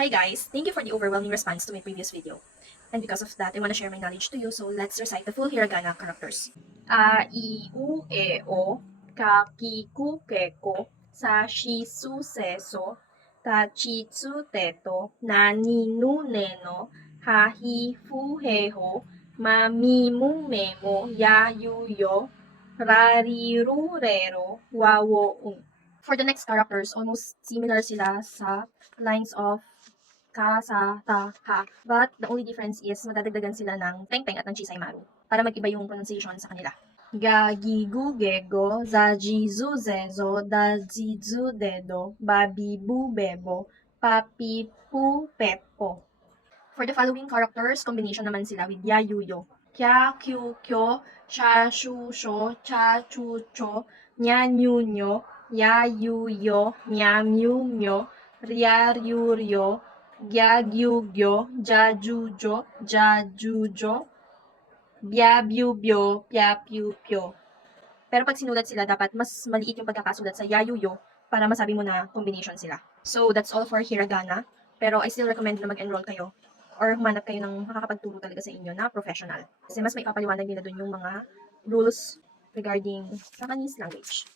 Hi guys! Thank you for the overwhelming response to my previous video. And because of that, I want to share my knowledge to you, so let's recite the full hiragana characters. A, I, U, E, O, Ka, Ki, Ku, Ke, Ko, Sa, Shi, Su, Se, So, Ta, Chi, Tsu, Te, To, Na, Ni, Nu, Ne, No, Ha, Hi, Fu, He, Ho, Ma, Mi, Mu, Me, Mo, Ya, Yu, Yo, Ra, Ri, Ru, Re, Ro, Wa, Wo, Un. For the next characters, almost similar sila sa lines of ka, sa, ta, ha. But the only difference is madadagdagan sila ng teng-teng at ng chisay maru para mag-iba yung pronunciation sa kanila. Ga, gi, gu, ge, go, za, ji, zu, ze, zo, da, zi, zu, de, do, ba, bi, bu, bebo, pa, pi, pu, pet, po. For the following characters, combination naman sila with ya, yu, yo. Kya, kyu, kyo, cha, shu, sho, cha, chu, cho, nya, nyu, nyo, ya, yu, yo, nya, myu, myo, rya, ryu, ryo, gya, gyu, gyo, ja, ju, jo, ja, ju, jo, bya, byu, byo, pya, pyu, pyo. Pero pag sinulat sila, dapat mas maliit yung pagkakasulat sa ya, yu, yo para masabi mo na combination sila. So, that's all for hiragana. Pero I still recommend na mag-enroll kayo or humanap kayo ng makakapagturo talaga sa inyo na professional. Kasi mas may papaliwanag nila dun yung mga rules regarding Japanese language.